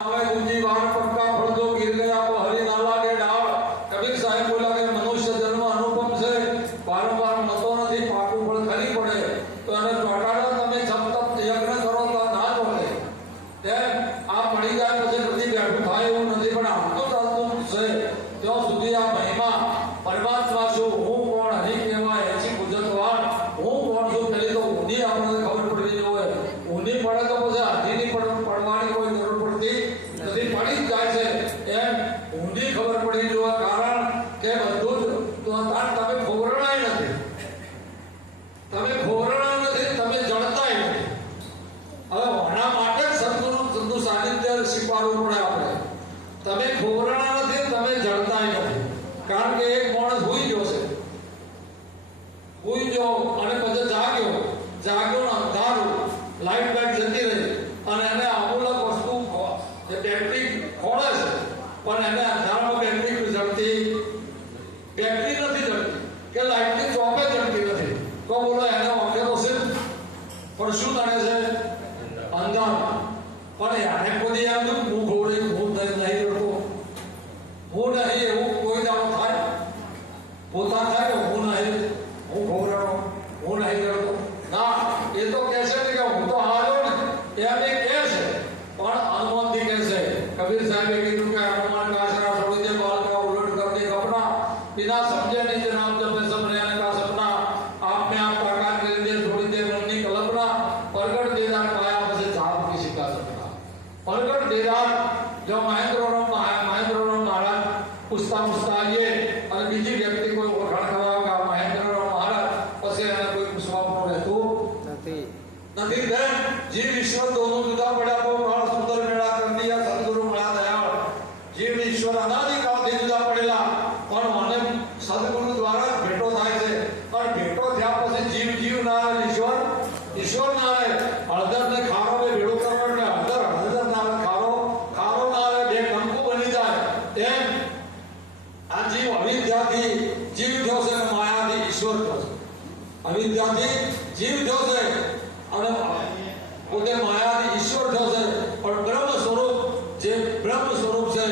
दूजी बार पक्का फल जो गिर गया तो हरि नाला के डाल। कबीर साहब बोला कि मनुष्य जन्म अनुपम से बारंबार नतो नहीं पाकू फल खरी पड़े तो એને ચોટાડો તમે જપ તપ યજ્ઞ કરો તો ના મળે તે આ પડી જાય પછી બધી બેઠું થાય એવું નથી પણ આમ તો ચાલતું છે ત્યાં સુધી આ મહિમા પરમાત્મા છું હું કોણ હરિ કહેવાય એથી ગુજરવાન હું કોણ છું પેલી તો ઊંધી આપણને ખબર પડવી જોઈએ ઊંધી પડે તો પછી આધીની પડવાની કોઈ જરૂર પડતી નથી પડી જ જાય છે એમ ઊંધી ખબર પડી જોઈએ કારણ કે બધું જ તો તાર તમે ખોવરણાય નથી તમે ખોવરણા નથી તમે જડતાય નથી હવે આના માટે જ સંતનું સાનિધ્ય સ્વીકારવું પડે આપણે તમે ખોવરણા નથી તમે જડતાય નથી કારણ કે એક માણસ હોઈ ગયો છે હોઈ ગયો અને પછી જાગ્યો ને અંધારું લાઈટ બાઈટ જતી રહી અને એને અમૂલક વસ્તુ જે બેટરી ખોળે છે પણ એને અંધારામાં બેટરી જડતી બેટરી નથી જડતી કે લાઈટની ચોપે જડતી નથી તો બોલો એને ઓકે તો છે પણ શું તાણે છે અંધારું પણ યાને કોઈ એમ હું ખોવડી હું નહીં રડતો હું નહીં એવું કોઈ દાડો થાય પોતા થાય હું નહીં હું ખોવરાડો હું નહીં રડતો ના એ તો કહે છે કે હું તો હાર્યો ને એમ એ કહે છે પણ હનુમાનથી કહે છે કબીર સાહેબે કીધું કે હનુમાન का आसरा छोड़ दे बाल का उलट कर दे कपड़ा बिना समझे निज नाम जपे सब नयन का सपना आप में आप प्रकार कर दे छोड़ दे मननी कल्पना प्रगट देदार पाया बसे चाप किसी का सपना प्रगट देदार जो महेंद्र महाराज पूछता आइए और बीजी व्यक्ति को ओळखाण करावा महेंद्र महाराज પછી એને કોઈ પૂછવાનું રહેતું નથી બેન જીવ ઈશ્વર दोनों जुदा पड़ा को बड़ा सुंदर मेला कर दिया सद्गुरु बड़ा दयाल जीव ईश्वर अनादिकालથી जुदा પડેલા પણ મને સद्गुरु દ્વારા ભેટો થાય છે પણ ભેટો થયા પછી જીવ ના રહે ઈશ્વર ના રહે હળદર ને ખારો ને ભેળો કરવા એટલે હળદર ના રહે ખારો ના રહે બે કંકુ બની જાય તેમ આ જીવ અવિદ્યાથી જીવ થયો છે અને માયાથી ઈશ્વર થયો છે અવિદ્યાથી જીવ થયો છે અને પોતે માયાથી ઈશ્વર થયો છે પણ બ્રહ્મ સ્વરૂપ જે બ્રહ્મ સ્વરૂપ છે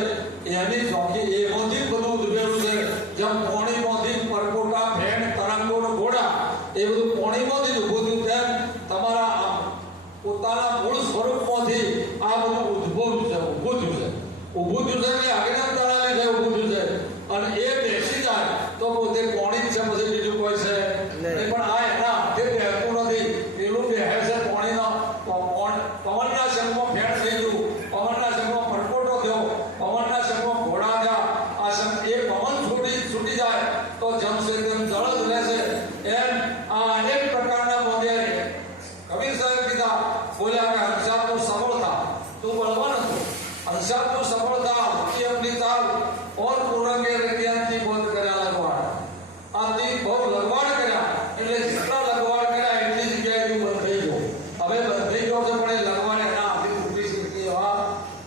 એની ચોકી એમાંથી બધું ઉદ્ભવેલું છે જેમ પાણીમાંથી પરકોટા ફેણ તરંગો ઘોડા એ બધું પાણીમાંથી જ ઊભું થયું તેમ તમારા પોતાના મૂળ સ્વરૂપમાંથી આ બધું ઊભું થયું છે એટલે અજ્ઞાનતાના લીધે ઊભું થયું છે અને એ બેસી જાય તો પોતે પાણી જ છે પછી બીજું કોઈ છે નહીં પણ આ એના હાથે બેસતું નથી પેલું બેસે છે પાણીનો પવનના સંગમાં ફેણ થઈ ગયું પવનના સંગમાં પરકોટો થયો પવનના સંગમાં ઘોડા થયા આ સંગ એ પવન છૂટી જાય તો જમશે તેમ જળ જ રહેશે એમ આ અનેક પ્રકારના મોદે કબીર સાહેબ કીધા બોલ્યા કે હંસાતું સફળ થા તું બળવાન હતો હંસાતું સફળ થા ઉકી અપની ચાલ और પૂરંગે રેડિયાથી બંધ કર્યા લગવાડ આથી બહુ લગવાડ કર્યા એટલે જેટલા લગવાડ કર્યા એટલી જગ્યાએ બંધ થઈ ગયો હવે બંધ થઈ ગયો છે પણ એ લગવાડ એના હાથથી તૂટી શકી એવા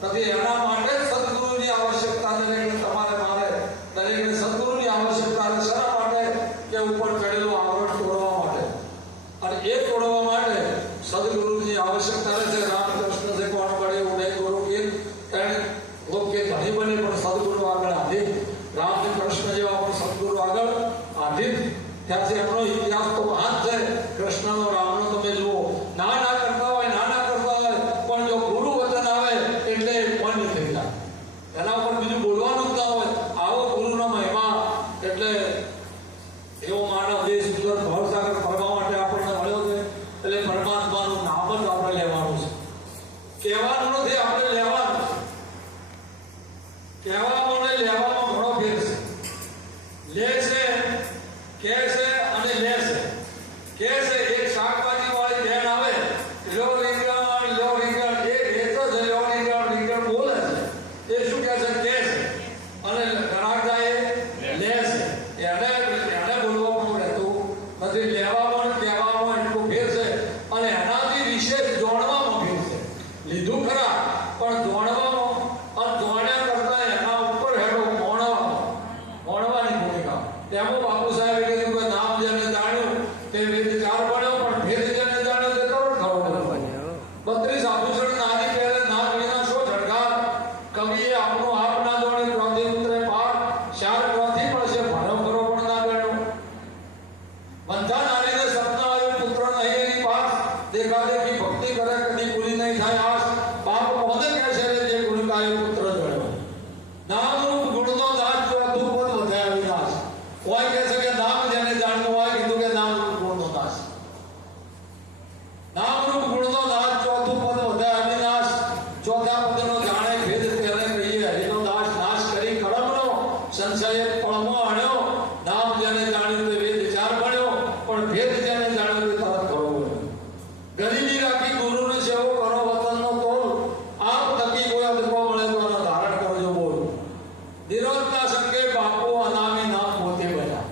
નથી એના માટે સદગુરુની આવશ્યકતા દરેકને તમારે મારે દરેકને સદગુરુની આવશ્યકતા છે શા માટે કે ઉપર ચડેલું આવરણ તોડવા માટે અને એ તોડવા માટે સદગુરુની આવશ્યકતા છે રામકૃષ્ણ से કોણ પડે ઉદય ગુરુ કે लोग के धनी बने पर सदगुरु आगे आधे राम ने कृष्ण जेवा पर सदगुरु आगे आधे त्यासे हमरो इतिहास तो महान है कृष्ण और राम नो તમે જુઓ ના કરતા હોય પણ જો ગુરુ વચન આવે એટલે મન પદનો જાણે ભેદ તેને કહીએ. હરિનો દાસ નાશ કરી કળમનો, સંશય પળમાં હણ્યો. નામ જેને જાણ્યું તે વેદ ચાર ભણ્યો, પણ ભેદ જેને જાણ્યો તે તરત કરો બોલ્યો. ગરીબી રાખી ગુરુને સેવો કરો વતનનો તોલ. આપ થકી કોઈ અદકો મળે તો એનો ધારણ કરજો બોલ. નિરોધના સંગે બાપુ અનામી નામ પોતે બન્યા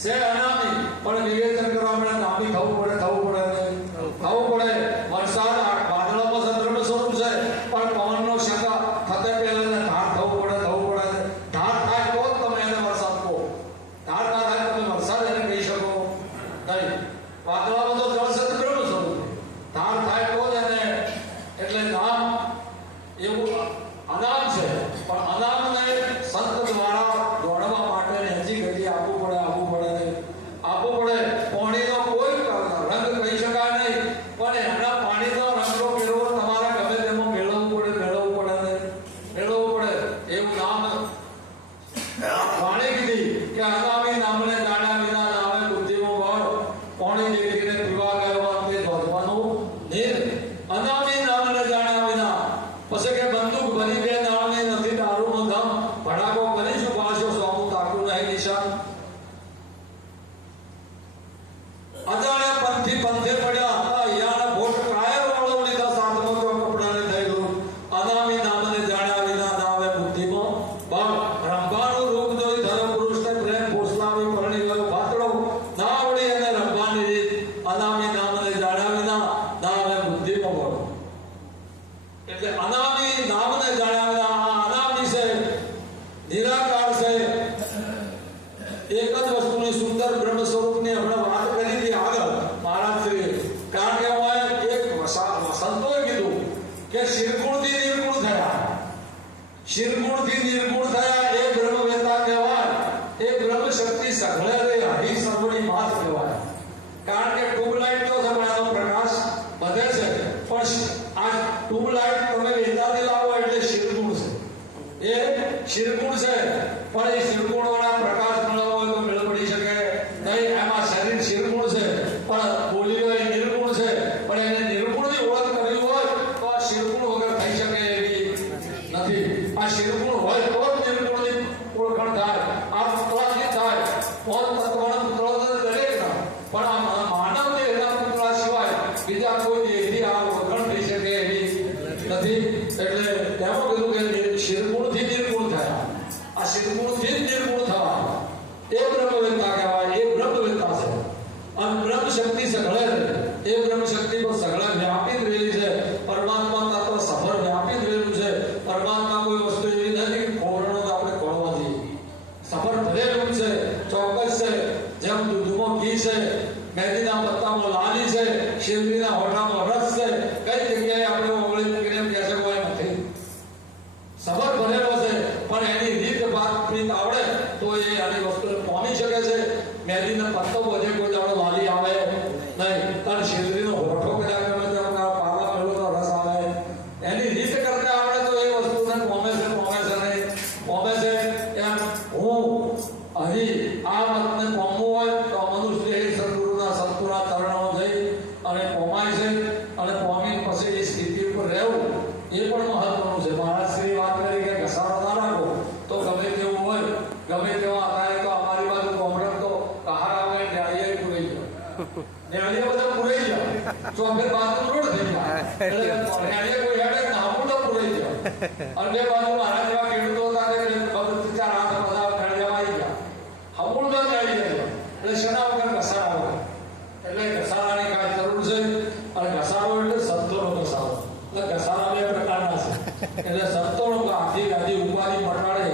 છે. અનામી પણ નિવેદન કરવા માટે નામી થવું પડે. વરસાદ વાદળોમાં ચંદ્રનું સ્વરૂપ છે, પણ પવનનો શંકા થતે પહેલા ધાર થવું પડે. ધાર થાય તો જ તમે એને વરસાદ કહો. ધાર ના થાય તમે વરસાદ એને કહી શકો નહીં. વાદળામાં તો જળ ચંદ્રનું સ્વરૂપ, ધાર થાય તો જ એને. એટલે નામ એવું અનામ છે, પણ અનામને સંત દ્વારા દોડવા માટે હજી ઘડી આપવું પડે. પાણીનો કોઈ રંગ કહી શકાય નહીં, પણ એના પાણીનો રંગનો મેળવો તમારે ગમે તેમાં મેળવવું પડે. એવું નામ વાણી કીધી કે અનામી નામને જાણ્યા વિના નામે બુદ્ધિમાં બળ. પાણી દેખીને પીવા ગયો તે ધોધવાનું નીર. અનામી નામને જાણ્યા વિના. પછી કે બંદૂક ભરી બે નામને નથી દારૂનો ધમ. ભડાકો કરીશું પાછો સોમું તાકું નહીં નિશાન. અજાણ્યા પંથી પંથે પડ્યા હતા. યાના ભોટ કાયર વાળો લીધા સાતમો તો કપડાને થયેલું. અનામી નામને જાણ્યા વિના નાવે બુદ્ધિમાં બળ. રંભાનું રૂપ જોઈ ધર પુરુષને પ્રેમ ફોસલાવી પરણી ગયો ભાતડો. ના આવડી એને રંભાની રીત. અનામી નામને જાણ્યા વિના નાવે બુદ્ધિમાં બળ. એટલે અનામી નામને જાણ્યા વિના આ અનામી છે, નિરાકાર છે. એક જ વસ્તુની સુંદર બ્રહ્મ સ્વરૂપની હમણાં વાત કરી હતી આગળ મહારાજશ્રીએ. કારણ કે એક સંતોએ કીધું કે શિરગુણથી નિર્ગુણ થયા. શિરગુણથી નિર્ગુણ થયા એ બ્રહ્મવેતા કહેવાય. એ બ્રહ્મ શક્તિ સઘળે રે હરી સર્વની માત કહેવાય. કારણ કે ટ્યુબલાઇટ તો છે પણ એનો પ્રકાશ વધે છે, પણ આ ટ્યુબલાઇટ તમે વેતાથી લાવો એટલે શિરગુણ છે. એ શિરગુણ છે, પણ એ શિરગુણ વાળા પ્રકાશ મળવો હોય તો મેળ પડી શકે નહીં. એમાં શરીર શિરગુણ છે, પણ બોલીઓ એ નિર્ગુણ છે. પણ એને નિર્ગુણની ઓળખ કરવી હોય તો આ શિરગુણ વગર થઈ શકે એવી નથી. આ શિરગુણ હોય તો જ નિર્ગુણની ઓળખાણ થાય. આ પુતળાથી થાય. પોત તત્વના પુતળા દરેકના, પણ આ માનવ દેહના પુતળા સિવાય બીજા કોઈ દેહથી આ ઓળખાણ થઈ શકે એવી નથી. એટલે એમાં કીધું કે શિરગુણથી નિર્ગુણ થયા. આ શિરગુણથી જ નિર્ગુણ થવા એ બ્રહ્મવેતા કહેવાય. એ બ્રહ્મવેતા છે. અને બ્રહ્મ શક્તિ સઘળે છે. એ બ્રહ્મ શક્તિ પર સઘળે વ્યાપિત રહેલી છે. પરમાત્મા તત્વ સફળ વ્યાપિત રહેલું છે. પરમાત્મા કોઈ વસ્તુ એવી નથી કે ખોરણો આપણે ખોળવા દઈએ. સફળ ભરેલું છે, ચોક્કસ છે. જેમ દૂધમાં ઘી છે, મહેંદીના પત્તામાં લાલી છે, શેરડીના હોઠામાં રસ છે. કઈ જગ્યાએ આપણે ઓગળી મૂકીને એમ કહે છે કોઈ નથી. સફળ ભરેલો છે, પણ એની રીત પ્રીત આવડે તો એ આની વસ્તુને પામી શકે છે. મહેંદીના પત્તો બધે કોઈ દાડો લાલી આવે નહીં. અને શેરડીનો હોઠો કદાચ ગમે તો પાલા મેળો તો રસ આવે. એની રીત કરતા આવડે તો એ વસ્તુને પામે છે નહીં. પામે છે એમ હું અહીં આ મતને પામવું હોય તો મનુષ્ય સદગુરુના સત્પુરા તરણો જઈ અને પામાય છે. અને પામી પછી એ સ્થિતિ ઉપર રહેવું એ પણ મહત્વનું છે. મહારાજશ્રી વાત કરી કે ઘસારો ના રાખો તો ગમે તેવું હોય. ગમે તેવા અત્યારે તો અમારી બાજુ કોમરમ તો બહાર આવે ન્યાળીએ પૂરાઈ ગયો. ન્યાળીએ બધા પૂરાઈ ગયા. ચોફેર બાજુ રોડ થઈ ગયા. એટલે ન્યાળીએ કોઈ હેડે નામું તો પૂરાઈ ગયો. અને બે બાજુ મારા જેવા ખેડૂતો હતા કે ચાર હાથ બધા ન્યાળીમાં આવી ગયા. હમું તો ન્યાળી ગયો. એટલે શેના વગર ઘસારા વગર. એટલે ઘસારાની કાંઈ જરૂર છે. અને ઘસારો એટલે સંતોનો ઘસારો. એટલે ઘસારા બે પ્રકારના છે. એટલે સંતોનો આખી ગાદી ઉપાધિ મટાડે